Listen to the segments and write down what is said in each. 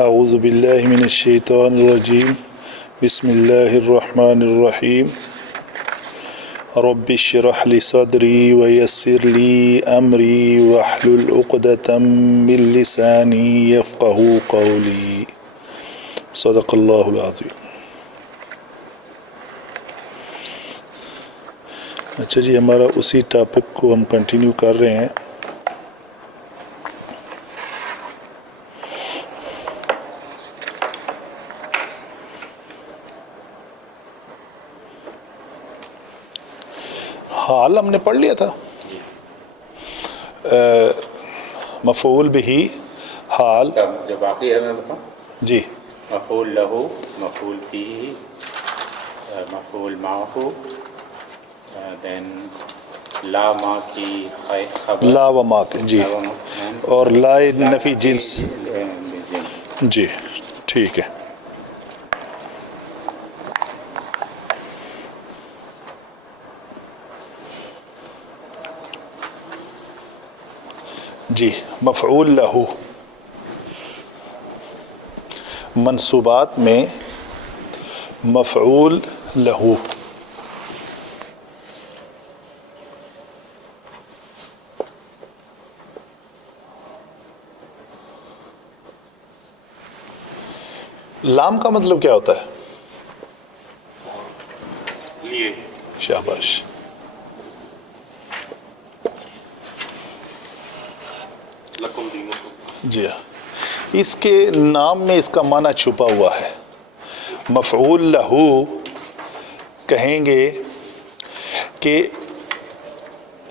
اعوذ باللہ من الشیطان الرجیم بسم اللہ الرحمن الرحیم رب اشرح لی صدری ویسر لی امری واحلل عقدۃ من لسانی یفقہوا قولی صدق اللہ العظیم۔ اچھا جی، ہمارا اسی ٹاپک کو ہم کنٹینیو کر رہے ہیں۔ حال ہم نے پڑھ لیا تھا، مفعول بہ حال جو باقی ہے میں بتاؤں جی، مفعول لہو، مفعول فیہ، مفعول معہ، دین لا ما کی خبر، لا و ما جی، اور لا نفی جنس جی، ٹھیک ہے۔ جی، مفعول لہو منصوبات میں مفعول لہو لام کا مطلب کیا ہوتا ہے؟ لیے، شاباش۔ لکم دینکم، جی ہاں، اس کے نام میں اس کا معنی چھپا ہوا ہے۔ مفعول لہو کہیں گے کہ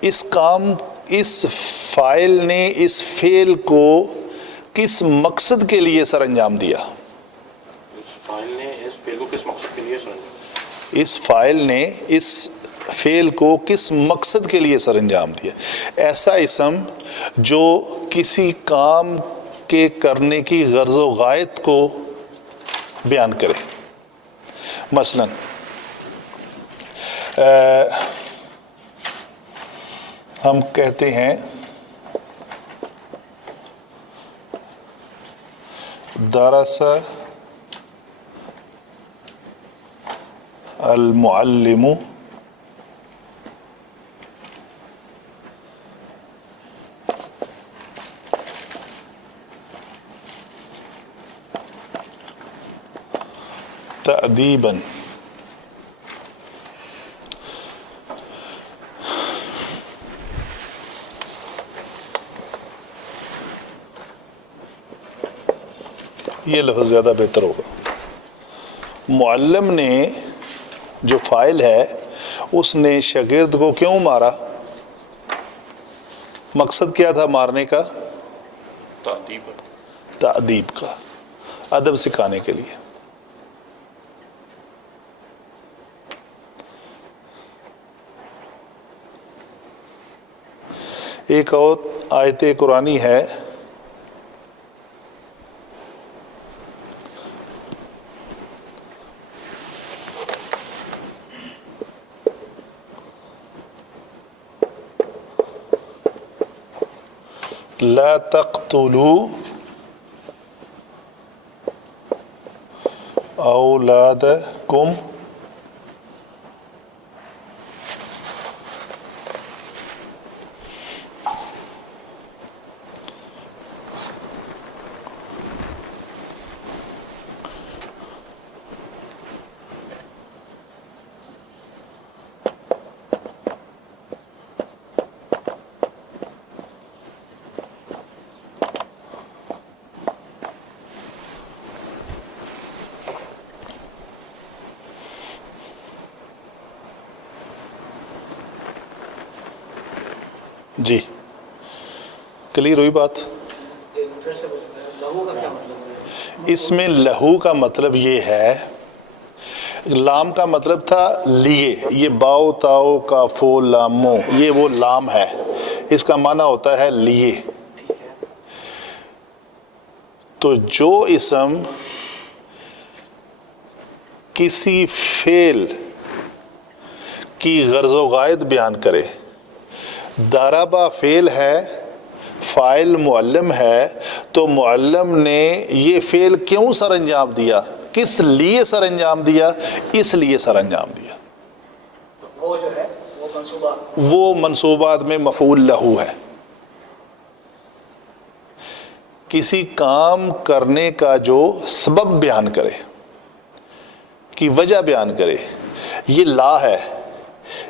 اس کام، اس فاعل نے اس فعل کو کس مقصد کے لیے سر انجام دیا؟ اس فائل نے اس فعل کو کس مقصد کے لیے سمجھا؟ اس فاعل نے اس فعل کو کس مقصد کے لیے سر انجام دیا؟ ایسا اسم جو کسی کام کے کرنے کی غرض و غایت کو بیان کرے۔ مثلا ہم کہتے ہیں درس المعلم تأدیباً۔ یہ لفظ زیادہ بہتر ہوگا۔ معلم نے جو فاعل ہے اس نے شاگرد کو کیوں مارا؟ مقصد کیا تھا مارنے کا؟ تأدیب کا، ادب سکھانے کے لیے۔ ایک اور آیت قرآنی ہے، لا تقتلوا اولادکم جی، کلیئر ہوئی بات؟ اس میں لہو کا مطلب یہ ہے، لام کا مطلب تھا لیے، یہ باؤ تاؤ کا فو لامو، یہ وہ لام ہے، اس کا معنی ہوتا ہے لیے۔ تو جو اسم کسی فعل کی غرض و غایت بیان کرے، ضربہ فعل ہے فاعل معلم ہے تو معلم نے یہ فعل کیوں سر انجام دیا, کس لیے سر انجام دیا؟ اس لیے سر انجام دیا. وہ جو ہے وہ منصوبہ وہ منصوبات میں مفعول لہو ہے. کسی کام کرنے کا جو سبب بیان کرے, کی وجہ بیان کرے, یہ لا ہے.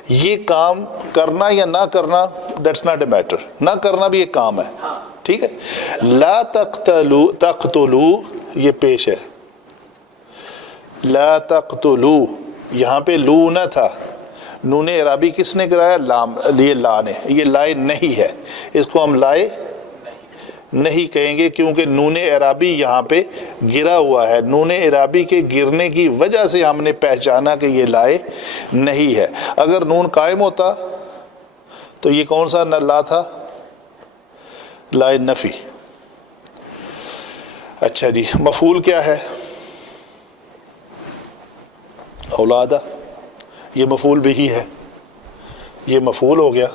یہ کام کرنا یا نہ کرنا دیٹس ناٹ اے میٹر, نہ کرنا بھی ایک کام ہے, ٹھیک ہے. لا تقتلو یہ پیش ہے, لا تقتلو یہاں پہ لو نہ تھا, نون اعرابی کس نے کرایا؟ لام, یہ لا نے. یہ لائے نہیں ہے, اس کو ہم لائے نہیں کہیں گے کیونکہ نون اعرابی یہاں پہ گرا ہوا ہے. نون اعرابی کے گرنے کی وجہ سے ہم نے پہچانا کہ یہ لائے نہیں ہے. اگر نون قائم ہوتا تو یہ کون سا لا تھا؟ لائے نفی. اچھا جی, مفعول کیا ہے؟ اولادہ. یہ مفعول بھی ہے, یہ مفعول ہو گیا.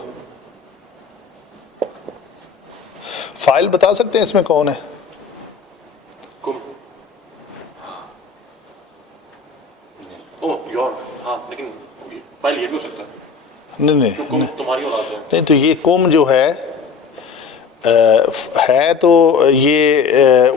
فاعل بتا سکتے ہیں اس میں کون ہے؟ کم. او یور, ہاں لیکن فائل یہ بھی ہو سکتا ہے. نہیں کم تمہاری اولاد ہے. نہیں, تو یہ کم جو ہے تو یہ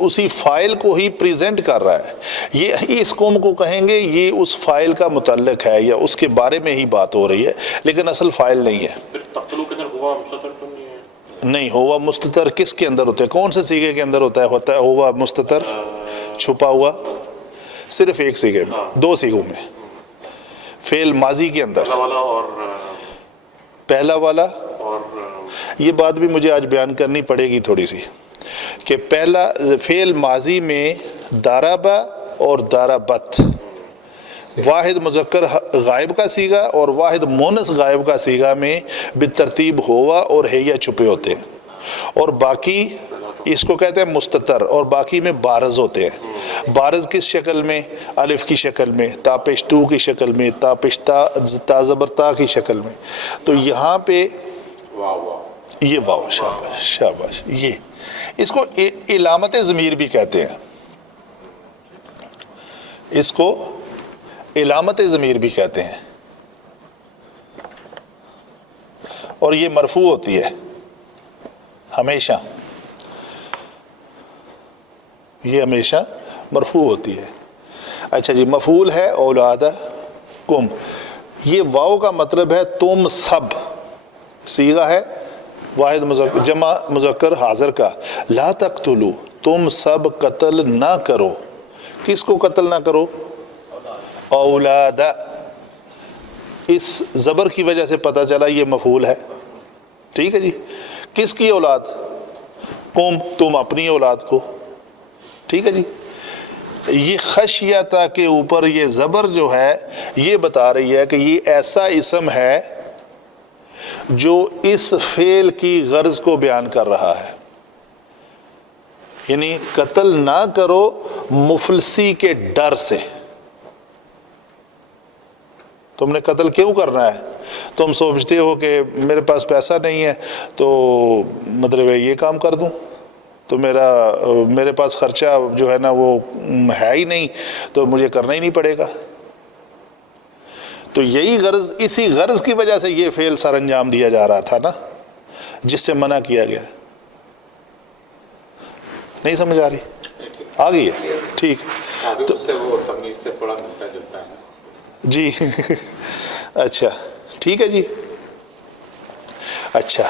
اسی فائل کو ہی پریزنٹ کر رہا ہے. یہ اس قوم کو کہیں گے یہ اس فائل کا متعلق ہے یا اس کے بارے میں ہی بات ہو رہی ہے, لیکن اصل فائل نہیں ہے. پھر تقتلو کے اندر ہوا مستتر تو نہیں ہے؟ نہیں, ہوا مستتر کس کے اندر ہوتا ہے؟ کون سے سیغے کے اندر ہوتا ہے ہوا مستتر؟ چھپا ہوا صرف ایک سیغے میں, دو سیغوں میں. فعل ماضی کے اندر پہلا والا اور پہلا والا, اور یہ بات بھی مجھے آج بیان کرنی پڑے گی تھوڑی سی, کہ پہلا فعل ماضی میں داربا اور داربت, واحد مذکر غائب کا صیغہ اور واحد مونس غائب کا صیغہ میں بالترتیب ہوا اور ہیا چھپے ہوتے ہیں, اور باقی اس کو کہتے ہیں مستتر, اور باقی میں بارز ہوتے ہیں. بارز کس شکل میں؟ الف کی شکل میں, تا پیش تو کی شکل میں, تا پیش تا زبر تا کی شکل میں. تو یہاں پہ یہ واو, شاباش شاباش, یہ اس کو علامت ضمیر بھی کہتے ہیں, اس کو علامت ضمیر بھی کہتے ہیں, اور یہ مرفوع ہوتی ہے ہمیشہ, یہ ہمیشہ مرفوع ہوتی ہے. اچھا جی, مفعول ہے اولادہ کم. یہ واو کا مطلب ہے تم سب, صیغہ ہے واحد مذکر جمع مذکر حاضر کا. لا تقتلو تم سب قتل نہ کرو. کس کو قتل نہ کرو؟ اولادہ. اس زبر کی وجہ سے پتہ چلا یہ مفعول ہے, ٹھیک ہے جی. کس کی اولاد؟ قوم, تم اپنی اولاد کو, ٹھیک ہے جی. یہ خشیتا کے اوپر یہ زبر جو ہے یہ بتا رہی ہے کہ یہ ایسا اسم ہے جو اس فعل کی غرض کو بیان کر رہا ہے. یعنی قتل نہ کرو مفلسی کے ڈر سے. تم نے قتل کیوں کرنا ہے؟ تم سوچتے ہو کہ میرے پاس پیسہ نہیں ہے تو مطلب یہ کام کر دوں, تو میرے پاس خرچہ جو ہے نا وہ ہے ہی نہیں, تو مجھے کرنا ہی نہیں پڑے گا. تو یہی غرض, اسی غرض کی وجہ سے یہ فعل سر انجام دیا جا رہا تھا نا, جس سے منع کیا گیا. نہیں سمجھ آ رہی؟ آ گئی ہے, ٹھیک. تو اس سے وہ تمیز سے تھوڑا ملتا جلتا ہے جی. اچھا ٹھیک ہے جی. اچھا,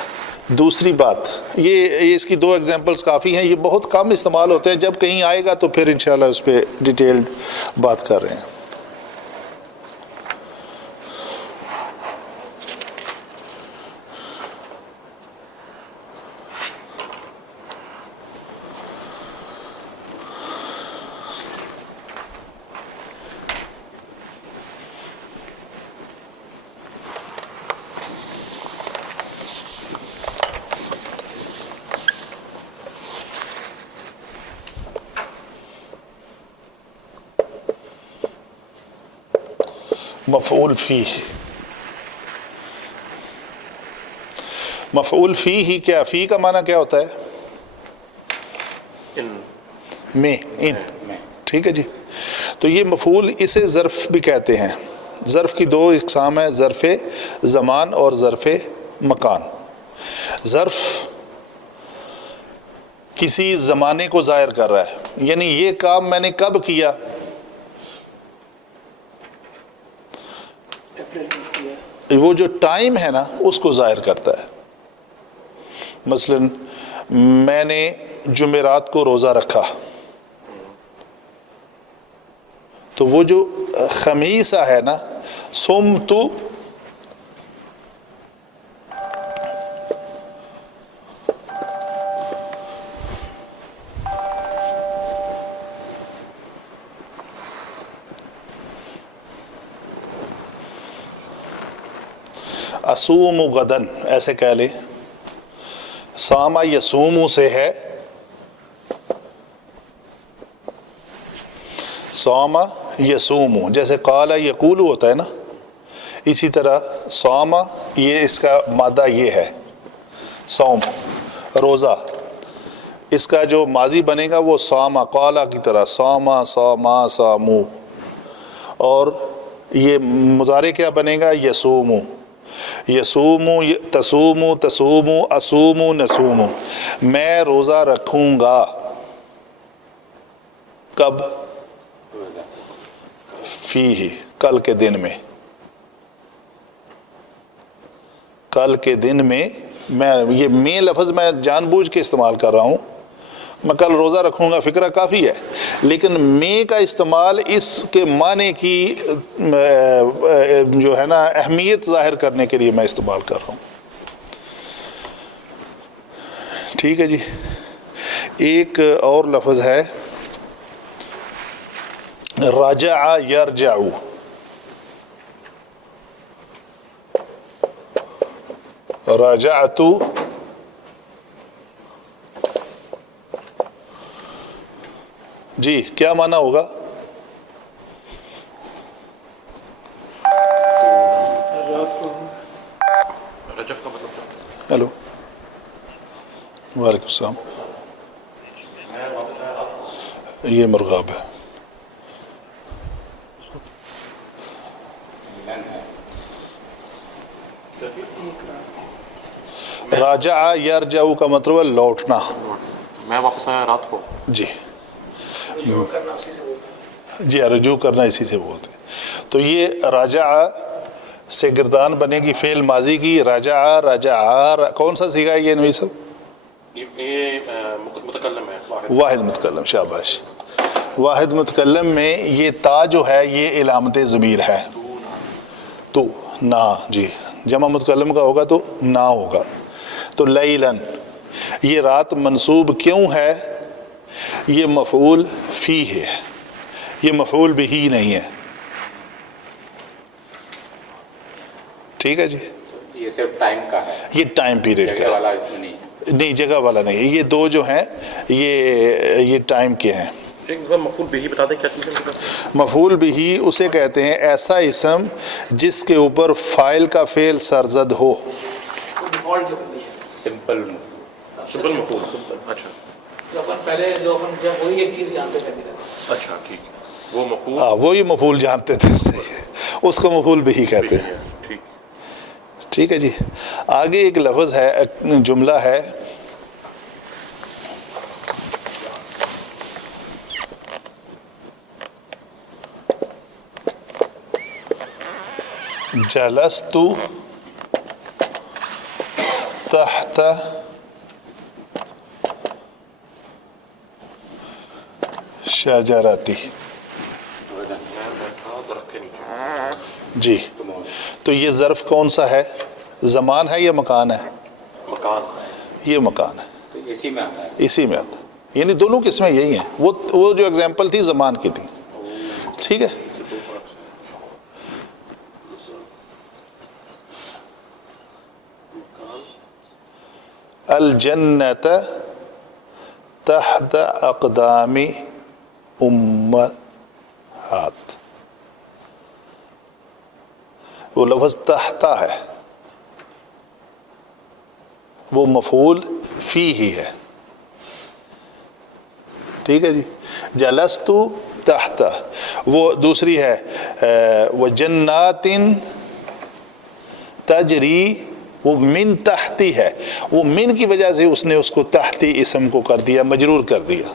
دوسری بات, یہ اس کی دو ایگزامپلس کافی ہیں, یہ بہت کم استعمال ہوتے ہیں, جب کہیں آئے گا تو پھر انشاءاللہ اس پہ ڈیٹیلڈ بات کر رہے ہیں. مفعول فی. مفعول فی ہی کیا، فی کا معنی کیا ہوتا ہے؟ ان میں، ان، ٹھیک ہے جی. تو یہ مفعول اسے ظرف بھی کہتے ہیں. ظرف کی دو اقسام ہیں، ظرف زمان اور ظرف مکان. ظرف کسی زمانے کو ظاہر کر رہا ہے، یعنی یہ کام میں نے کب کیا، وہ جو ٹائم ہے نا اس کو ظاہر کرتا ہے. مثلا میں نے جمعرات کو روزہ رکھا، تو وہ جو خمیسہ ہے نا، صمت، اصوم غدن ایسے کہہ لیں. سامہ یصوم سے ہے، سامہ یصوم، جیسے قال یقول ہوتا ہے نا، اسی طرح سامہ یہ اس کا مادہ یہ ہے، صوم، روزہ. اس کا جو ماضی بنے گا وہ سامہ، قال کی طرح سامہ، ساما، سامو. اور یہ مضارع کیا بنے گا؟ یصوم، یصوم، تصوم، تصوم، اصوم، نصوم. میں روزہ رکھوں گا کب؟ فی، کل کے دن میں. کل کے دن میں، میں یہ میں لفظ میں جان بوجھ کے استعمال کر رہا ہوں. میں کل روزہ رکھوں گا فکرہ کافی ہے، لیکن میں کا استعمال اس کے معنی کی جو ہے نا اہمیت ظاہر کرنے کے لیے میں استعمال کر رہا ہوں. ٹھیک ہے جی. ایک اور لفظ ہے رجع یرجع. رجعت، جی کیا معنی ہوگا؟ رجف کا مطلب کیا؟ ہیلو، وعلیکم السلام. یہ مرغاب ہے. راجع یرجع کا مطلب ہے لوٹنا. میں واپس آیا رات کو. جی رجوع کرنا اسی سے بولتے ہیں. جی، رجوع کرنا اسی سے بولتے ہیں. تو یہ راجع سے گردان بنے گی فعل ماضی کی. راجع، رجع، کون سا سیگا ہے یہ نبی صاحب؟ یہ متکلم ہے، واحد متکلم. شاباش. واحد متکلم میں یہ تا جو ہے یہ علامت ضمیر ہے. تو نا، جی جمع متکلم کا ہوگا تو نا ہوگا. تو لیلن، یہ رات منصوب کیوں ہے؟ یہ مفعول فی ہے، یہ مفعول بھی نہیں ہے. ٹھیک ہے جی. یہ صرف ٹائم کا ہے، یہ ٹائم پیریڈ جگہ کا والا اس میں نہیں ہے. نہیں، جگہ والا نہیں. یہ دو جو ہیں یہ ٹائم کے ہیں. مفعول بھی بتا دیں کیا چیز ہے. مفعول بھی اسے کہتے ہیں ایسا اسم جس کے اوپر فاعل کا فعل سرزد ہو. ڈیفالٹ جو کنڈیشن سمپل سمپل مفعول. سمپل، اچھا جو اپن پہلے جب وہی ایک چیز جانتے تھے. اچھا ٹھیک ہے. وہ مفعول وہی مفعول جانتے تھے، اس کو مفعول بھی کہتے ہیں. ٹھیک. ٹھیک ہے جی. آگے ایک لفظ ہے، جملہ ہے جلست تحت شجرتی. جی، تو یہ ظرف کون سا ہے؟ زمان ہے یا مکان ہے؟ مکان. یہ مکان ہے، تو اسی میں آتا ہے. اسی میں آتا ہے. یعنی دونوں قسمیں یہی ہیں. وہ جو اگزامپل تھی زمان کی تھی. ٹھیک ہے. الجنت تحت اقدام امہات. وہ لفظ تحتا ہے. وہ مفعول فی ہی ہے. ٹھیک ہے جی. جلست تحت وہ دوسری ہے وجنات تجری وہ من تحتی ہے. وہ من کی وجہ سے اس نے اس کو تحتی اسم کو کر دیا مجرور کر دیا.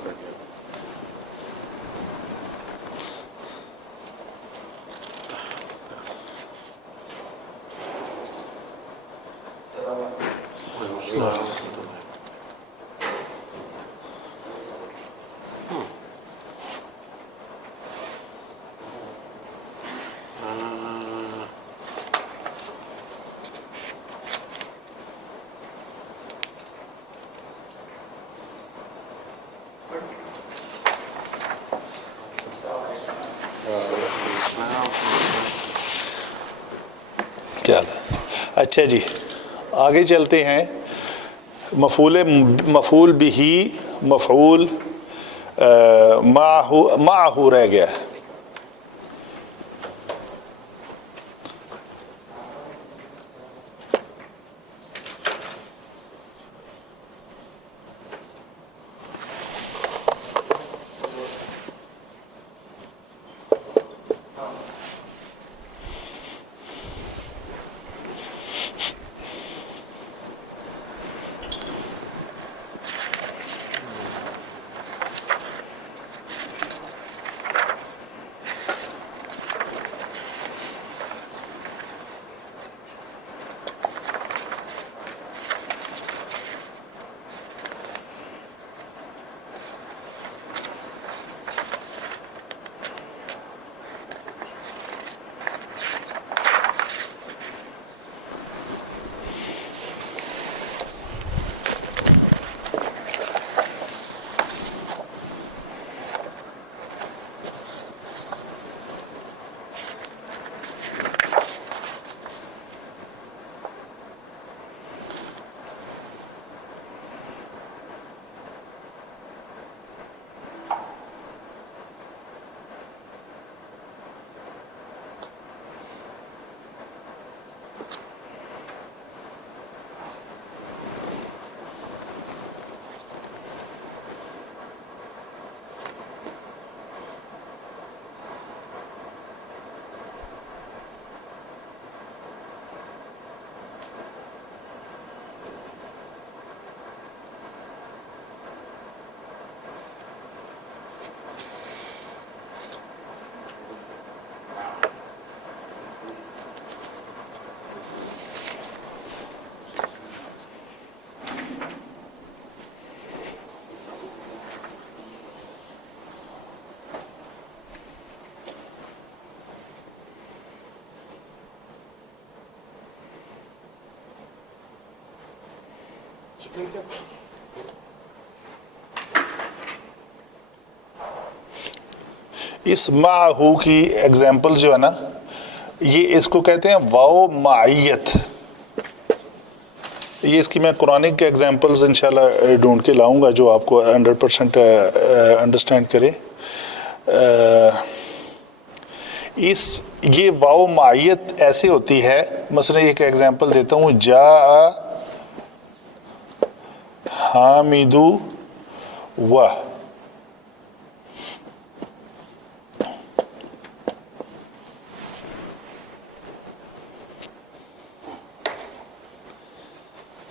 کیا اچھا جی آگے چلتے ہیں. مفعول بھی مفعول معہ رہ گیا. اس معہو کی ایگزامپل جو ہے نا یہ اس کو کہتے ہیں واو معیت. یہ اس کی میں قرآنک کے ایگزامپلز انشاءاللہ ڈھونڈ کے لاؤں گا جو آپ کو 100% انڈرسٹینڈ کرے. یہ واو معیت ایسے ہوتی ہے مثلا ایک ایگزامپل دیتا ہوں جا حامد و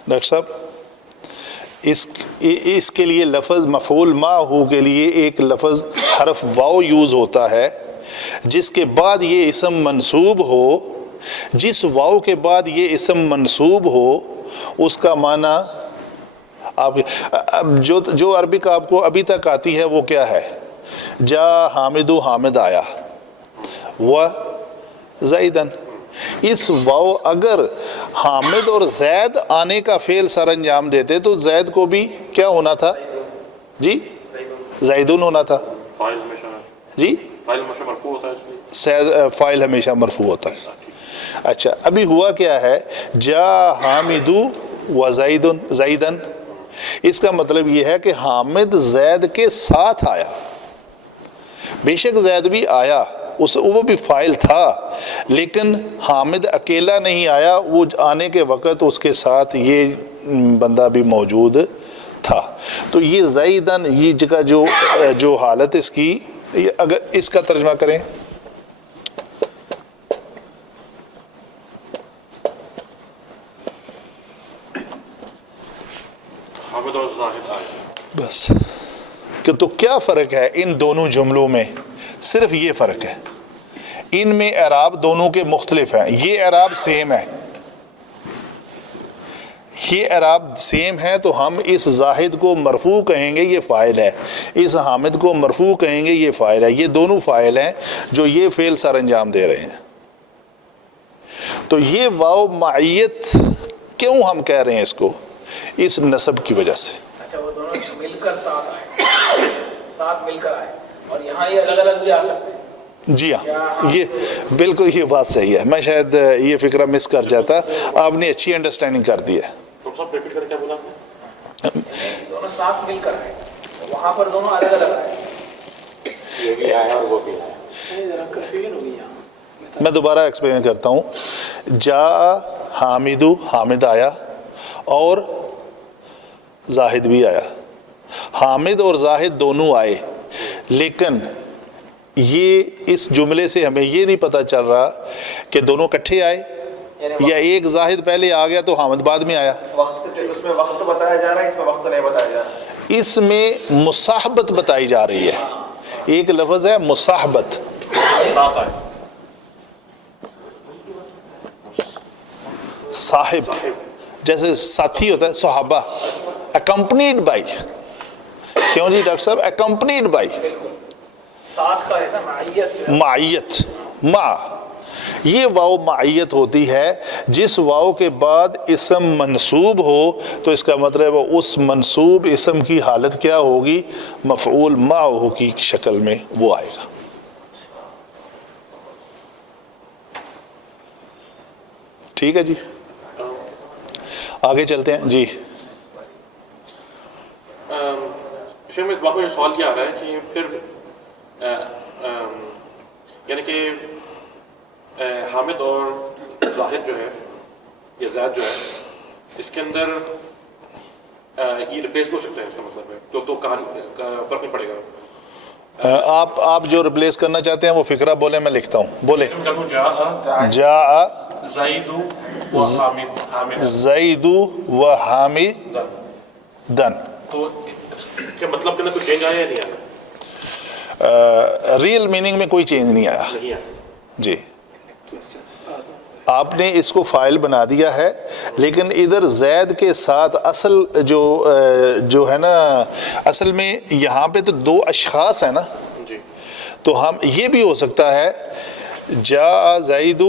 ڈاکٹر صاحب اس کے لیے لفظ مفعول معہ کے لیے ایک لفظ حرف واو یوز ہوتا ہے جس کے بعد یہ اسم منصوب ہو. جس واو کے بعد یہ اسم منصوب ہو اس کا معنی آپ جو عربک آپ کو ابھی تک آتی ہے وہ کیا ہے؟ جا حامد حامد آیا و زیدن. اس واو اگر حامد اور زید آنے کا فعل سر انجام دیتے تو زید کو بھی کیا ہونا تھا جی؟ زیدن ہونا تھا فاعل ہمیشہ جی. مرفوع ہوتا ہے فاعل ہمیشہ مرفوع ہوتا ہے. اچھا ابھی ہوا کیا ہے جا حامد و زیدن. اس کا مطلب یہ ہے کہ حامد زید کے ساتھ آیا. بے شک زید بھی آیا وہ بھی فاعل تھا لیکن حامد اکیلا نہیں آیا. وہ آنے کے وقت اس کے ساتھ یہ بندہ بھی موجود تھا. تو یہ زیدن یہ جگہ جو حالت اس کی, اگر اس کا ترجمہ کریں حامد اور زاہد آئے. بس کہ تو کیا فرق ہے ان دونوں جملوں میں؟ صرف یہ فرق ہے, ان میں اعراب دونوں کے مختلف ہیں. یہ اعراب سیم ہے, یہ اعراب سیم ہے, تو ہم اس زاہد کو مرفوع کہیں گے, یہ فاعل ہے. اس حامد کو مرفوع کہیں گے, یہ فاعل ہے. یہ دونوں فاعل ہیں جو یہ فعل سر انجام دے رہے ہیں. تو یہ واو معیت کیوں ہم کہہ رہے ہیں اس کو؟ اس نسب کی وجہ سے. اچھا وہ دونوں مل کر ساتھ آئے, ساتھ مل کر آئے, اور یہاں یہ الگ الگ بھی آ سکتے ہیں. جی ہاں, یہ بالکل یہ بات صحیح ہے. میں شاید یہ فکرہ مس کر جاتا, آپ نے اچھی انڈرسٹینڈنگ کر دی ہے. ڈاکٹر صاحب ریپیٹ کر کیا بولا آپ نے؟ دونوں ساتھ مل کر آئے, وہاں پر دونوں الگ الگ آئے. یہ بھی آیا اور وہ بھی آیا. ذرا کنفیوژن ہوئی یہاں. میں دوبارہ ایکسپلین کرتا ہوں. جا حامد, حامد آیا اور زاہد بھی آیا. حامد اور زاہد دونوں آئے, لیکن یہ اس جملے سے ہمیں یہ نہیں پتہ چل رہا کہ دونوں کٹھے آئے یا ایک زاہد پہلے آ گیا تو حامد بعد میں آیا. وقت اس میں وقت بتایا جا رہا ہے, اس میں وقت نہیں بتایا جا رہا. اس میں مصاحبت بتائی جا رہی ہے. ایک لفظ ہے مصاحبت. ساتھ آئے. صاحب جیسے ساتھی ہوتا ہے, صحابہ. اکمپنیڈ بائی, کیوں جی ڈاکٹر صاحب؟ اکمپنیڈ بائی, ساتھ کا ہے نا معیت جو ہے. معیت. مع, یہ واو معیت ہوتی ہے. جس واو کے بعد اسم منصوب ہو تو اس کا مطلب اس منصوب اسم کی حالت کیا ہوگی؟ مفعول معہ کی شکل میں وہ آئے گا. ٹھیک ہے جی, آگے چلتے ہیں جی. شیخ میں واقعی یہ سوال کیا آ رہا ہے کہ پھر یعنی کہ حامد اور زاہد جو ہے یا زید جو ہے, اس کے اندر یہ ریپلیس ہو سکتا ہے, اس کا مطلب ہے تو کہانی کا فرق نہیں پڑے گا. آپ جو ریپلیس کرنا چاہتے ہیں وہ فکرہ بولے, میں لکھتا ہوں, بولے. جا جاء زید و حامد زید و حامد دن. تو کیا مطلب کہ کوئی چینج آیا یا نہیں آیا؟ ریئل میننگ میں کوئی چینج نہیں آیا. نہیں آیا جی, آپ نے اس کو فائل بنا دیا ہے, لیکن ادھر زید کے ساتھ اصل جو ہے نا, اصل میں یہاں پہ تو دو اشخاص ہیں نا, جی. تو ہم یہ بھی ہو سکتا ہے جاء زید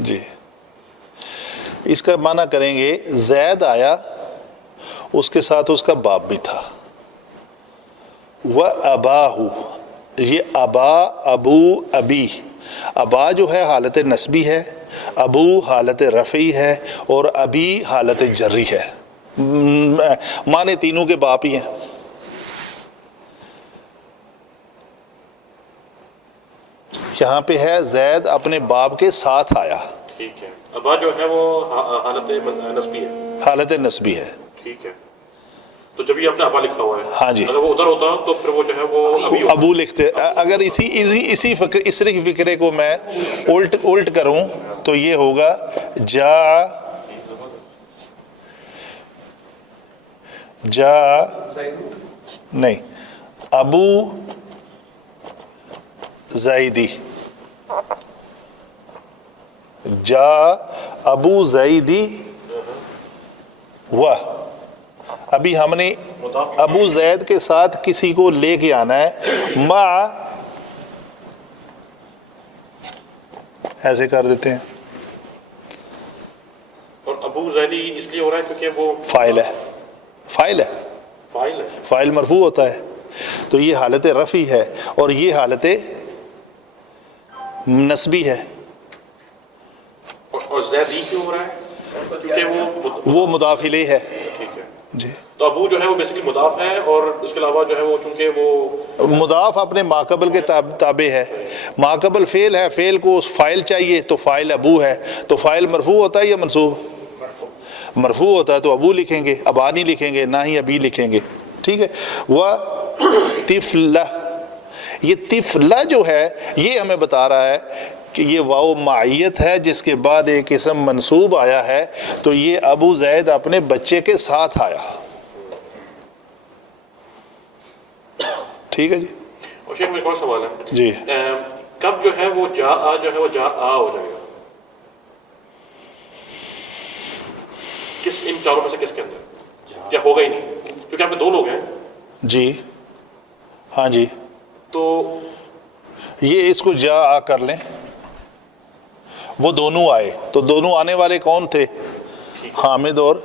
جی, اس کا معنی کریں گے زید آیا, اس کے ساتھ اس کا باپ بھی تھا. وَأَبَاهُ, یہ ابا, ابو, ابی. ابا جو ہے حالت نسبی ہے, ابو حالت رفعی ہے, اور ابی حالت جری ہے. معنی تینوں کے باپ ہی ہیں. یہاں پہ ہے زید اپنے باپ کے ساتھ آیا. ٹھیک ہے. ابا جو ہے وہ حالت نسبی ہے. حالت نسبی ہے. ٹھیک ہے. تو جب یہ اپنا ابا لکھا ہوا ہے, ہاں جی, اگر وہ ادھر ہوتا تو پھر وہ جو ہے وہ ابو لکھتے. اگر اسی فکرے کو میں الٹ کروں تو یہ ہوگا جا نہیں, ابو زیدی, جا ابو زیدی و. ابھی ہم نے ابو زید کے ساتھ کسی کو لے کے آنا ہے, مع ایسے کر دیتے ہیں, اور ابو ابو زیدی اس لیے ہو رہا ہے کیونکہ وہ فاعل ہے، فاعل ہے، فاعل ہے. فاعل مرفوع ہوتا ہے، تو یہ حالت رفعی ہے اور یہ حالت نصبی ہے. اور زیدی کیوں ہو رہا ہے؟ کیونکہ وہ مضاف الیہ ہے. ٹھیک ہے. جی، تو ابو جو ہے وہ بیسیکلی مضاف ہے اور اس کے علاوہ جو ہے وہ چونکہ وہ مضاف اپنے ماقبل کے تابع ہے. ماقبل فعل ہے، فعل کو فاعل چاہیے تو فاعل ابو ہے. تو فاعل مرفوع ہوتا ہے یا منصوب؟ مرفوع ہوتا ہے تو ابو لکھیں گے، ابا نہیں لکھیں گے، نہ ہی ابی لکھیں گے. ٹھیک ہے. وہ طفلہ، یہ طفلہ جو ہے یہ ہمیں بتا رہا ہے کہ یہ واو معیت ہے جس کے بعد ایک اسم منصوب آیا ہے، تو یہ ابو زید اپنے بچے کے ساتھ آیا. ٹھیک ہے جی. اور شیخ میں ایک اور سوال ہے جی، کب جو ہے وہ جا آ جو ہے وہ جا آ ہو جائے گا؟ کس ان چاروں میں سے کس کے اندر؟ یا ہوگا ہی نہیں کیونکہ آپ میں دو لوگ ہیں. جی، ہاں جی. تو یہ اس کو جا آ کر لیں، وہ دونوں آئے، تو دونوں آنے والے کون تھے؟ حامد اور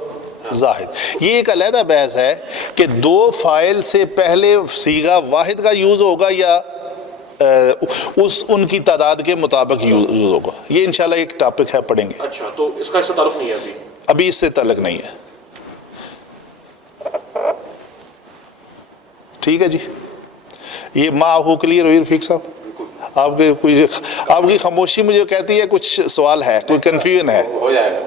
زاہد. یہ ایک علیحدہ بحث ہے کہ دو فاعل سے پہلے صیغہ واحد کا یوز ہوگا یا ان کی تعداد کے مطابق یوز ہوگا. یہ انشاءاللہ ایک ٹاپک ہے، پڑھیں گے. اچھا، تو اس کا اس سے تعلق نہیں ہے ابھی اس سے تعلق نہیں ہے. ٹھیک ہے جی. یہ معہو کلیئر ہوئی رفیق صاحب؟ آپ کی خاموشی مجھے کہتی ہے کچھ سوال ہے، کوئی کنفیوژن ہے. ہو جائے گا.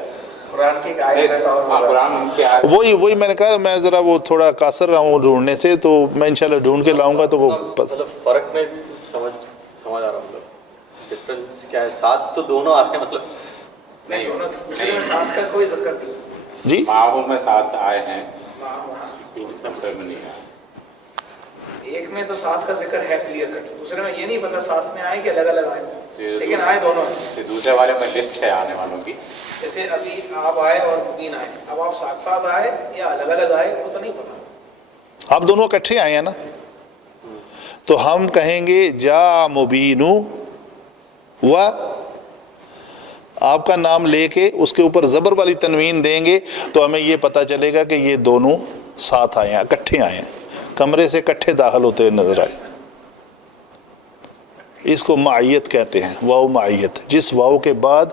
قرآن کی ایک آیت ہے اور قرآن کی آیت وہی میں نے کہا میں ذرا وہ تھوڑا قاصر رہا ہوں ڈھونڈنے سے، تو میں انشاءاللہ ڈھونڈ کے لاؤں گا. تو وہ مطلب فرق نہیں سمجھ آ رہا، مطلب ڈفرنس کیا ہے؟ ساتھ تو دونوں آ رہے ہیں، مطلب نہیں دونوں دوسرے میں ساتھ کا کوئی ذکر نہیں. جی، معاہوں میں ساتھ آئے ہیں، ہاں، دوسرے میں نہیں آئے. ایک میں تو ساتھ کا ذکر ہے کلیئر کٹ، دوسرے میں یہ نہیں پتا ساتھ میں آئے کہ الگ الگ آئے، لیکن آئے دونوں ہیں. دوسرے والے میں لسٹ ہے آنے والوں کی. جیسے ابھی آپ آئے اور مبین آئے، اب آپ ساتھ ساتھ آئے یا الگ الگ آئے وہ تو نہیں پتا. آپ دونوں اکٹھے آئے ہیں نا، تو ہم کہیں گے جا مبینو، و آپ کا نام لے کے اس کے اوپر زبر والی تنوین دیں گے تو ہمیں یہ پتہ چلے گا کہ یہ دونوں ساتھ آئے ہیں، اکٹھے آئے ہیں، کمرے سے اکٹھے داخل ہوتے ہوئے نظر آئے. اس کو معیت کہتے ہیں، واو معیت. جس واو کے بعد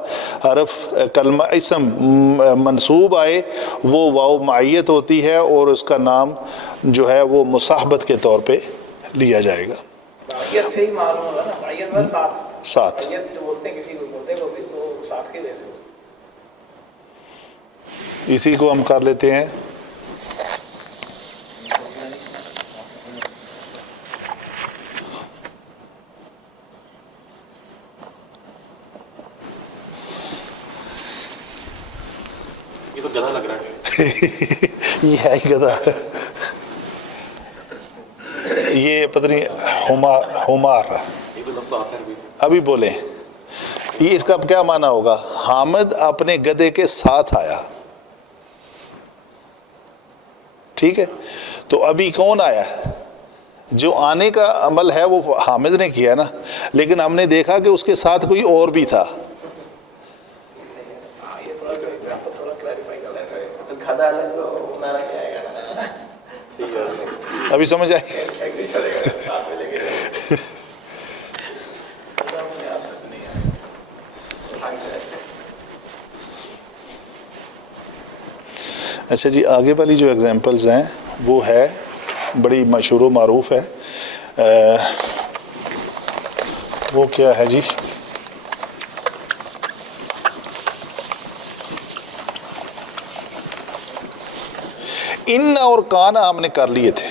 حرف کلمہ اسم منصوب آئے وہ واو معیت ہوتی ہے اور اس کا نام جو ہے وہ مصاحبت کے طور پہ لیا جائے گا. معیت سے ہی معلوم ہوگا نا، معیت میں ساتھ ساتھ معیت جو بولتے ہیں کسی کو بولتے کو بھی تو ساتھ کے وجہ سے. اسی کو ہم کر لیتے ہیں یہ تو گدھا لگ رہا ہے. یہ ہے ہی گدھا. یہ پتہ نہیں ہمار یہ تو لفظ آتا ہے بھی. ابھی بولیں یہ اس کا کیا معنی ہوگا؟ حامد اپنے گدھے کے ساتھ آیا. ٹھیک ہے. تو ابھی کون آیا؟ جو آنے کا عمل ہے وہ حامد نے کیا نا، لیکن ہم نے دیکھا کہ اس کے ساتھ کوئی اور بھی تھا. یہ تھوڑا سا ایگزامپل تھوڑا کلیریفائی کر لیں گے تو کھدا الگ تو نہ رکھ جائے گا. ٹھیک ہے، ابھی سمجھ آئے؟ ایک بھی چلے گا ساتھ میں لے کے جائیں. آپ سچ نہیں ہے. اچھا جی، آگے والی جو ایگزامپلز ہیں وہ ہے بڑی مشہور و معروف ہے. وہ کیا ہے جی؟ ان اور کانا ہم نے کر لیے تھے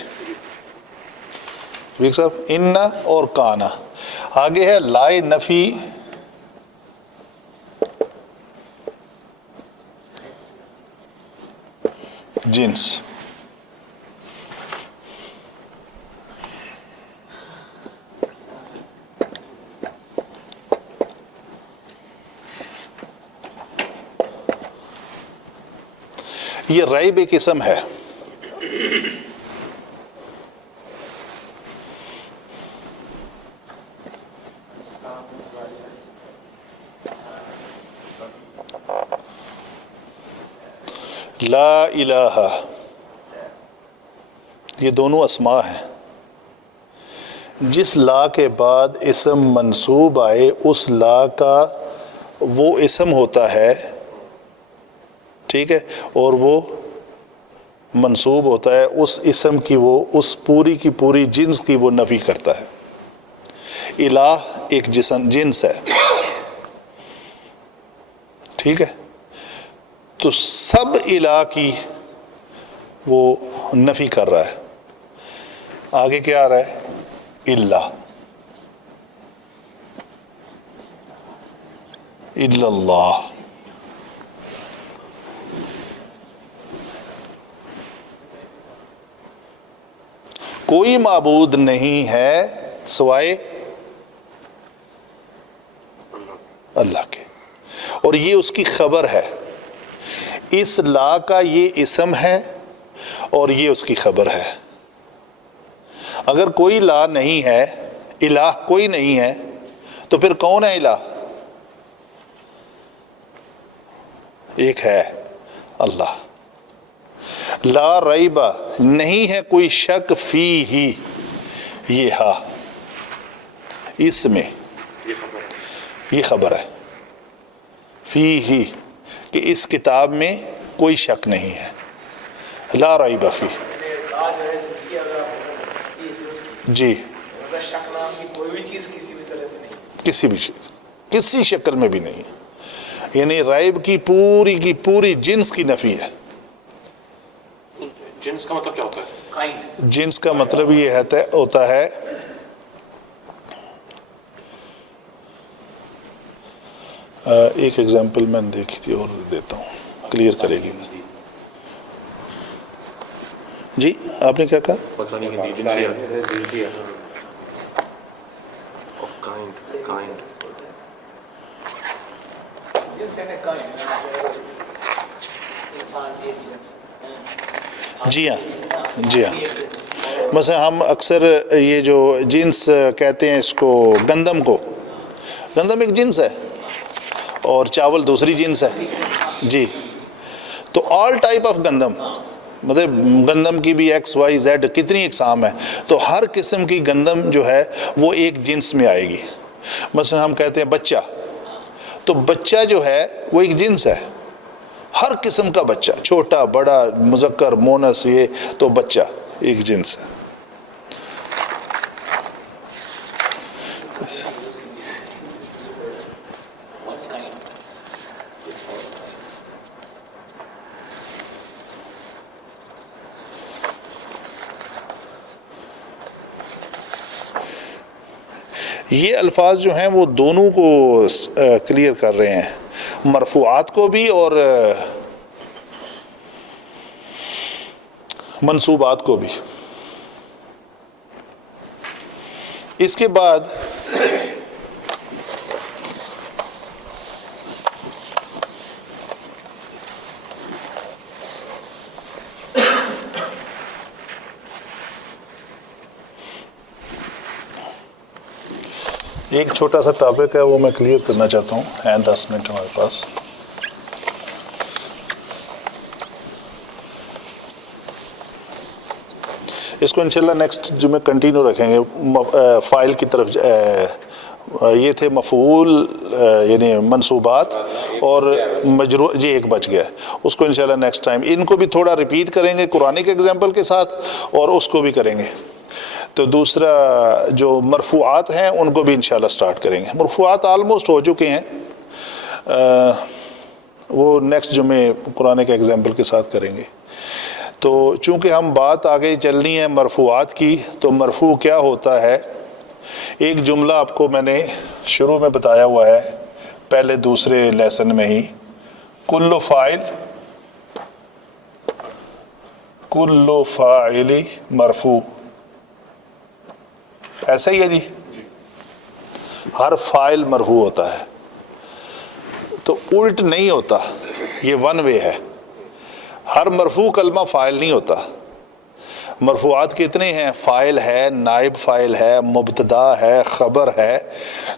ویک صاحب. ان اور کانا. آگے ہے لائے نفی جنس. یہ ریب ایک قسم ہے. لا الہ، یہ دونوں اسماء ہیں. جس لا کے بعد اسم منصوب آئے اس لا کا وہ اسم ہوتا ہے، ٹھیک ہے، اور وہ منصوب ہوتا ہے اس اسم کی، وہ اس پوری کی پوری جنس کی وہ نفی کرتا ہے. الہ ایک جنس ہے، ٹھیک ہے، تو سب الہ کی وہ نفی کر رہا ہے. آگے کیا آ رہا ہے؟ اللہ، الا اللہ. کوئی معبود نہیں ہے سوائے اللہ کے، اور یہ اس کی خبر ہے. اس لا کا یہ اسم ہے اور یہ اس کی خبر ہے. اگر کوئی لا نہیں ہے، الہ کوئی نہیں ہے، تو پھر کون ہے الہ؟ ایک ہے اللہ. لا ریب، نہیں ہے کوئی شک، فی ہی، یہ ہا اس میں، یہ خبر ہے، فی ہی، کہ اس کتاب میں کوئی شک نہیں ہے. لا ریب فی، لا جو ہے جنسی، اگر آپ یہ جنس کی، جی، اگر شک نام کی کوئی بھی چیز کسی بھی طرح سے نہیں، کسی بھی چیز، کسی شکل میں بھی نہیں ہے. یعنی ریب کی پوری جنس کی نفی ہے. جنس کا مطلب کیا ہوتا ہے؟ کائنڈ. جنس کا مطلب یہ ہوتا ہے ایک ایگزامپل میں نے دیکھی تھی اور دیتا ہوں، کلیئر کرے گی. جی آپ نے کیا کہا؟ پاکستانی ہندی جنسی ہے. جنسی ہے. کائنڈ جنس یعنی کائنڈ، انسان ایک جنس. جی ہاں، جی ہاں. مثلا ہم اکثر یہ جو جنس کہتے ہیں اس کو، گندم ایک جنس ہے اور چاول دوسری جنس ہے. جی، تو آل ٹائپ آف گندم، مطلب گندم کی بھی ایکس وائی زیڈ کتنی اقسام ہے، تو ہر قسم کی گندم جو ہے وہ ایک جنس میں آئے گی. مثلا ہم کہتے ہیں بچہ، تو بچہ جو ہے وہ ایک جنس ہے، ہر قسم کا بچہ، چھوٹا بڑا مذکر مونس، یہ تو بچہ ایک جنس ہے. یہ الفاظ جو ہیں وہ دونوں کو کلیئر کر رہے ہیں، مرفوعات کو بھی اور منصوبات کو بھی. اس کے بعد ایک چھوٹا سا ٹاپک ہے، وہ میں کلیئر کرنا چاہتا ہوں. ہیں 10 منٹ ہمارے پاس. اس کو انشاءاللہ نیکسٹ جو میں کنٹینیو رکھیں گے. فائل کی طرف یہ تھے مفعول یعنی منصوبات اور مجرور. جی ایک بچ گیا، اس کو انشاءاللہ نیکسٹ ٹائم ان کو بھی تھوڑا ریپیٹ کریں گے قرآن کے ایگزامپل کے ساتھ، اور اس کو بھی کریں گے. تو دوسرا جو مرفوعات ہیں ان کو بھی انشاءاللہ سٹارٹ کریں گے. مرفوعات آلموسٹ ہو چکے ہیں، وہ نیکسٹ جمعے قرآن کے ایگزامپل کے ساتھ کریں گے. تو چونکہ ہم بات آگے چلنی ہے مرفوعات کی، تو مرفوع کیا ہوتا ہے؟ ایک جملہ آپ کو میں نے شروع میں بتایا ہوا ہے، پہلے دوسرے لیسن میں ہی. کل فاعل مرفوع، ایسا ہی ہے جی، ہر فاعل مرفوع ہوتا ہے. تو الٹ نہیں ہوتا، یہ ون وے ہے. ہر مرفوع کلمہ فاعل نہیں ہوتا. مرفوعات کتنے ہیں؟ فاعل ہے، نائب فاعل ہے، مبتدا ہے، خبر ہے.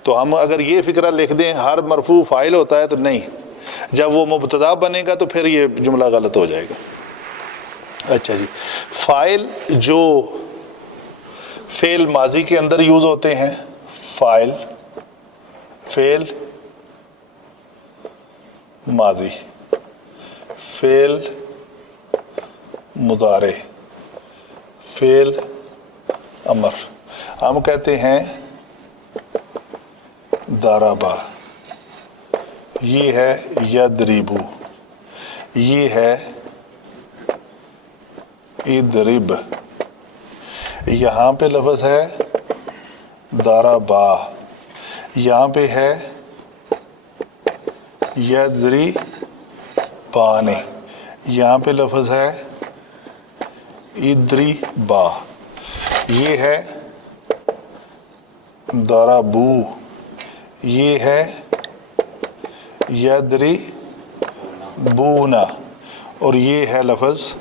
تو ہم اگر یہ فکرہ لکھ دیں ہر مرفوع فاعل ہوتا ہے تو نہیں، جب وہ مبتدا بنے گا تو پھر یہ جملہ غلط ہو جائے گا. اچھا جی, فائل جو فعل ماضی کے اندر یوز ہوتے ہیں, فائل فعل ماضی, فعل مضارع, فعل امر, ہم کہتے ہیں ضربا, یہ ہے یضربو, یہ ہے اضرب, یہاں پہ لفظ ہے ضربا, یہاں پہ ہے یضربان, یہاں پہ لفظ ہے اضربا, یہ ہے ضربو, یہ ہے یضربون, اور یہ ہے لفظ.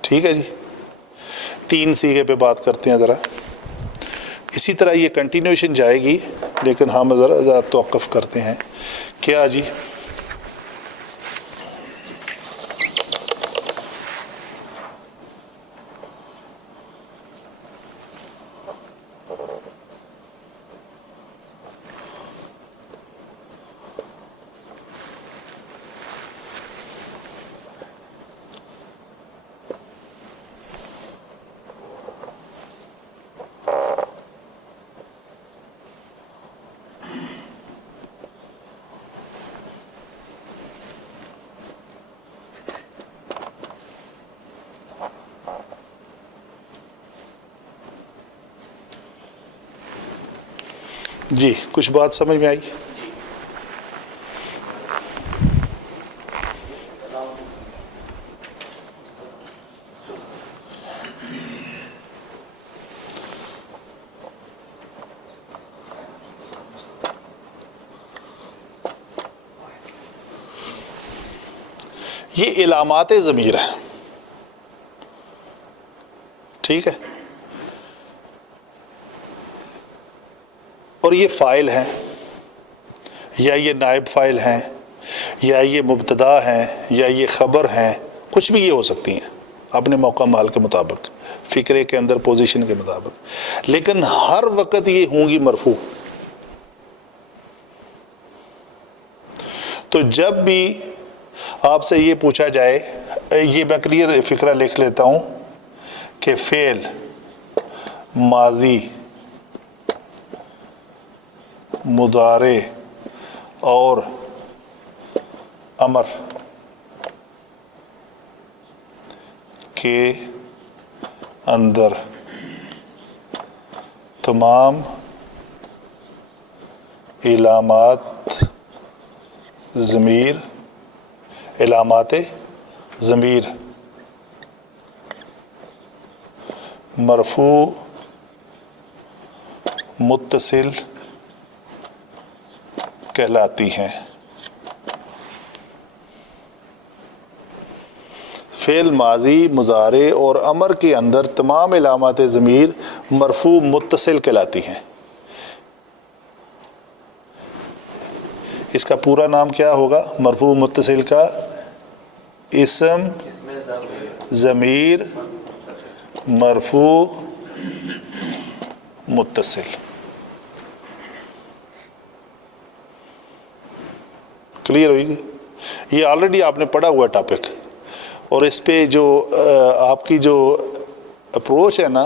ٹھیک ہے جی, 3 صیغے پہ بات کرتے ہیں ذرا. اسی طرح یہ کنٹینیوشن جائے گی, لیکن ہم ذرا توقف کرتے ہیں. کیا جی؟ جی, کچھ بات سمجھ میں آئی؟ یہ علامات ضمیر ہیں. ٹھیک ہے, اور یہ فاعل ہیں, یا یہ نائب فاعل ہیں, یا یہ مبتدا ہیں, یا یہ خبر ہیں, کچھ بھی یہ ہو سکتی ہیں اپنے موقع محل کے مطابق, فکرے کے اندر پوزیشن کے مطابق, لیکن ہر وقت یہ ہوں گی مرفوع. تو جب بھی آپ سے یہ پوچھا جائے, یہ میں کلیئر فکرہ لکھ لیتا ہوں کہ فعل ماضی, مضارع اور امر کے اندر تمام علامات ضمیر, علامات ضمیر مرفوع متصل کہلاتی ہیں. فعل ماضی, مضارع اور امر کے اندر تمام علامات ضمیر مرفوع متصل کہلاتی ہیں. اس کا پورا نام کیا ہوگا مرفوع متصل کا؟ اسم ضمیر مرفوع متصل. کلیئر ہوئی گی؟ یہ آلریڈی آپ نے پڑھا ہوا ٹاپک, اور اس پہ جو آپ کی جو اپروچ ہے نا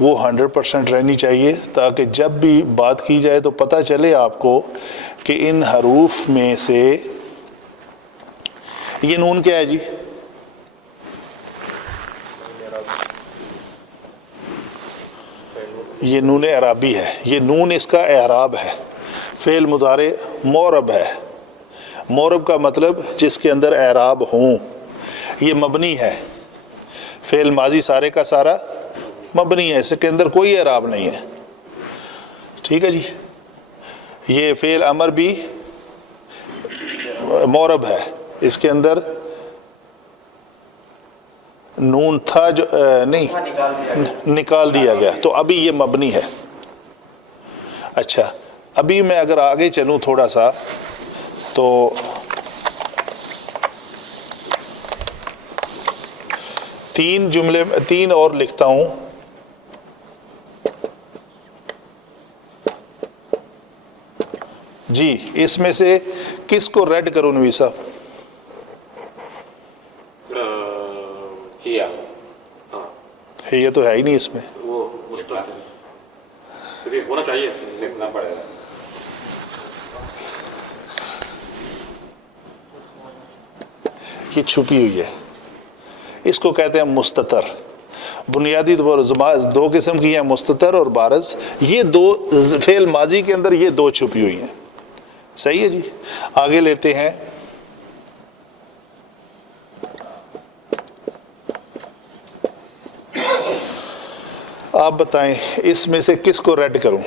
وہ 100% رہنی چاہیے, تاکہ جب بھی بات کی جائے تو پتہ چلے آپ کو کہ ان حروف میں سے یہ نون کیا ہے جی؟ یہ نون اعرابی ہے. یہ نون اس کا اعراب ہے. فعل مضارع معرب ہے. معرب کا مطلب جس کے اندر اعراب ہوں. یہ مبنی ہے. فعل ماضی سارے کا سارا مبنی ہے, اس کے اندر کوئی اعراب نہیں ہے. ٹھیک ہے جی. یہ فعل امر بھی معرب ہے, اس کے اندر نون تھا جو نہیں نکال دیا گیا, تو ابھی یہ مبنی ہے. اچھا, ابھی میں اگر آگے چلوں تھوڑا سا تو تین اور لکھتا ہوں. جی اس میں سے کس کو ریڈ کروں نوی صاحب؟ ہیا یہ تو ہے ہی نہیں اس میں. وہ مستقل ہونا چاہیے. لکھنا پڑے گا. یہ چھپی ہوئی ہے، اس کو کہتے ہیں مستتر. بنیادی طور پر دو قسم کی ہیں، مستتر اور بارز. یہ دو فعل ماضی کے اندر یہ دو چھپی ہوئی ہیں. صحیح ہے جی. آگے لیتے ہیں. آپ بتائیں اس میں سے کس کو ریڈ کروں؟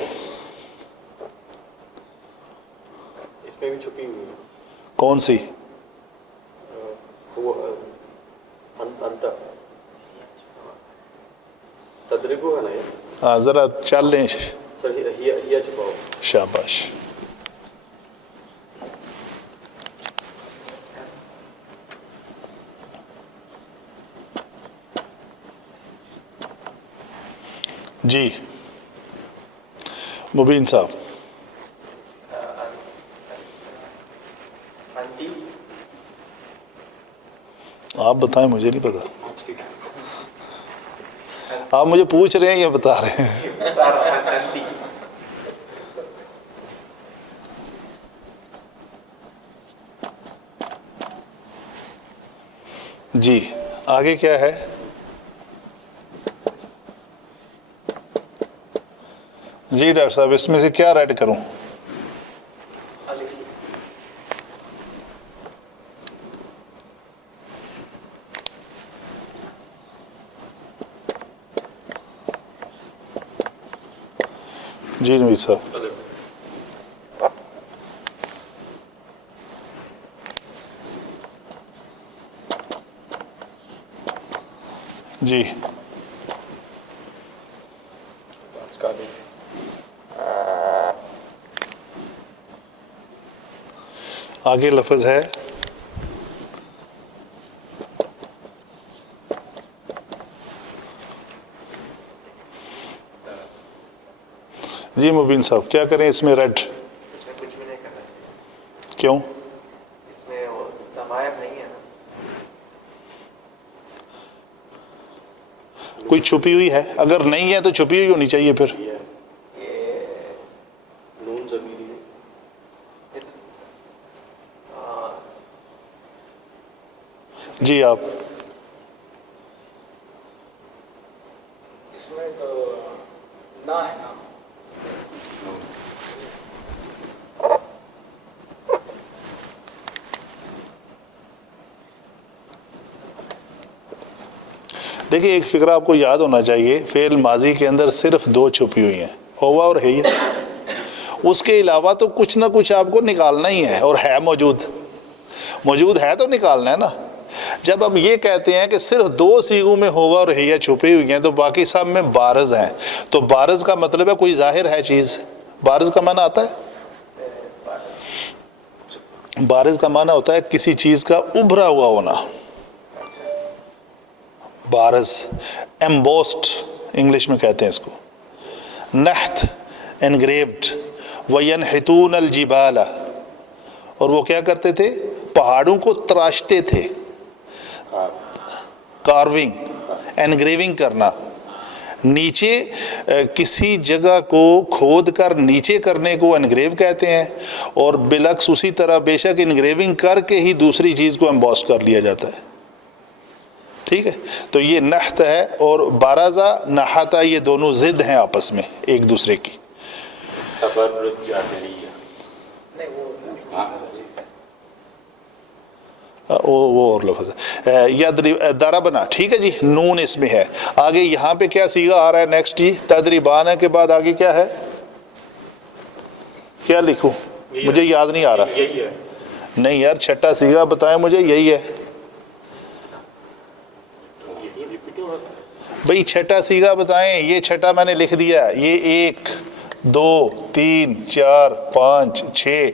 اس میں بھی چھپی ہوئی ہے. کون سی؟ وہ انت تدریبو ہے نا یہ. ہاں ذرا چل لیں. سر ہیا چھپاؤ. شاباش. جی مبین صاحب. انتی آپ بتائیں، مجھے نہیں پتا. آپ مجھے پوچھ رہے ہیں یا بتا رہے ہیں؟ انتی جی آگے کیا ہے؟ جی ڈاکٹر صاحب اس میں سے کیا ریڈ کروں؟ جی نوید صاحب. جی آگے لفظ ہے جی مبین صاحب کیا کریں اس میں ریڈ؟ اس میں کچھ بھی نہیں کرنا چاہیے. کیوں؟ اس میں ضمائر نہیں ہے نا. کوئی چھپی ہوئی ہے؟ اگر نہیں ہے تو چھپی ہوئی ہونی چاہیے پھر. یہ نون ضمیری ہے. جی آپ اس میں تو نہ ہے نا. دیکھیں ایک فکرہ آپ کو یاد ہونا چاہیے، فعل ماضی کے اندر صرف دو چھپی ہوئی ہیں، ہوا اور ہے. اس کے علاوہ تو کچھ نہ کچھ آپ کو نکالنا ہی ہے، اور ہے موجود ہے تو نکالنا ہے نا. جب ہم یہ کہتے ہیں کہ صرف دو سیغوں میں ہوا اور ہے چھپی ہوئی ہیں تو باقی سب میں بارز ہیں، تو بارز کا مطلب ہے کوئی ظاہر ہے چیز. بارز کا معنی آتا ہے، بارز کا معنی ہوتا ہے کسی چیز کا ابھرا ہوا ہونا. بارز ایمبوسڈ انگلش میں کہتے ہیں اس کو. نحت انگریوڈ. وینحتون الجبال، اور وہ کیا کرتے تھے؟ پہاڑوں کو تراشتے تھے. کارونگ انگریونگ کرنا. نیچے کسی جگہ کو کھود کر نیچے کرنے کو انگریو کہتے ہیں، اور بالعکس اسی طرح بے شک انگریونگ کر کے ہی دوسری چیز کو ایمبوس کر لیا جاتا ہے. ٹھیک ہے، تو یہ نحت ہے اور بارزہ نحتا، یہ دونوں ضد ہیں آپس میں ایک دوسرے کی. تبرج جاہلیہ. نہیں وہ وہ اور لفظ ہے. یا دربنا. ٹھیک ہے جی، نون اس میں ہے. آگے یہاں پہ کیا صیغہ آ رہا ہے نیکسٹ جی؟ تدریبان کے بعد آگے کیا ہے؟ کیا لکھوں؟ مجھے یاد نہیں آ رہا. یہی ہے. نہیں یار چھٹا صیغہ بتائیں مجھے. یہی ہے بھئی، چھٹا صیغہ بتائیں. یہ چھٹا میں نے لکھ دیا. یہ ایک 2 3 4 5 6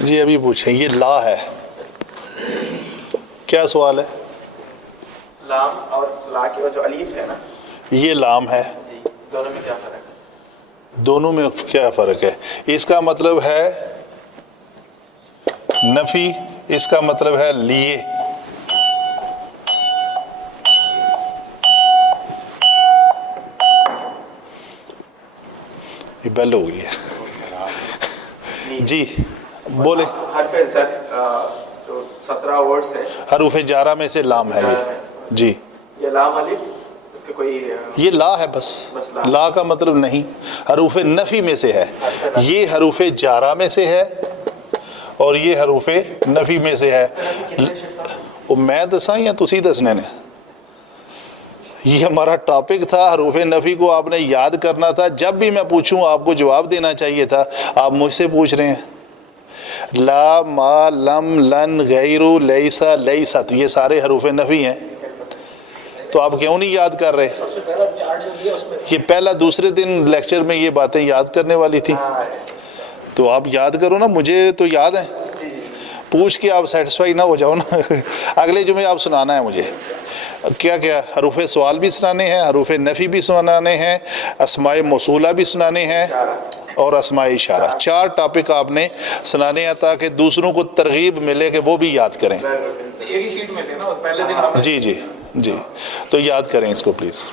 جی ابھی پوچھیں, یہ لا ہے, کیا سوال ہے؟ لام اور لا کے جو الف ہے نا, یہ لام ہے, جی دونوں میں کیا فرق ہے؟ دونوں میں کیا فرق ہے؟ اس کا مطلب ہے نفی, اس کا مطلب ہے لیے. یہ بیل ہو گئی ہے. جی بولے. حرف زر جو 17 ورڈز ہے, حروف جارہ میں سے لام ہے یہ. جی یہ لام الف, اس کے کوئی یہ لا ہے بس, لا کا مطلب نہیں, حروف نفی میں سے ہے. یہ حروف جارہ میں سے ہے اور یہ حروف نفی میں سے ہے. وہ میں دساں یا تسی دسنے نے؟ یہ ہمارا ٹاپک تھا, حروف نفی کو آپ نے یاد کرنا تھا. جب بھی میں پوچھوں آپ کو جواب دینا چاہیے تھا, آپ مجھ سے پوچھ رہے ہیں. لا, ما, لم, لن, غیر, لیسا, لیست, یہ سارے حروف نفی ہیں, تو آپ کیوں نہیں یاد کر رہے؟ سب سے پہلا چارٹ جو دیا اس میں یہ پہلا دوسرے دن لیکچر میں یہ باتیں یاد کرنے والی تھی, تو آپ یاد کرو نا. مجھے تو یاد ہے, پوچھ کے آپ سیٹسفائی نہ ہو جاؤ نا. اگلے جمعے آپ سنانا ہے مجھے کیا کیا حروف سوال بھی سنانے ہیں, حروف نفی بھی سنانے ہیں, اسماء موصولہ بھی سنانے ہیں اور اسماء اشارہ. 4 ٹاپک آپ نے سنانے ہیں تاکہ دوسروں کو ترغیب ملے کہ وہ بھی یاد کریں. ایک ہی شیٹ میں تھے نا پہلے دن. جی جی جی, تو یاد کریں اس کو پلیز.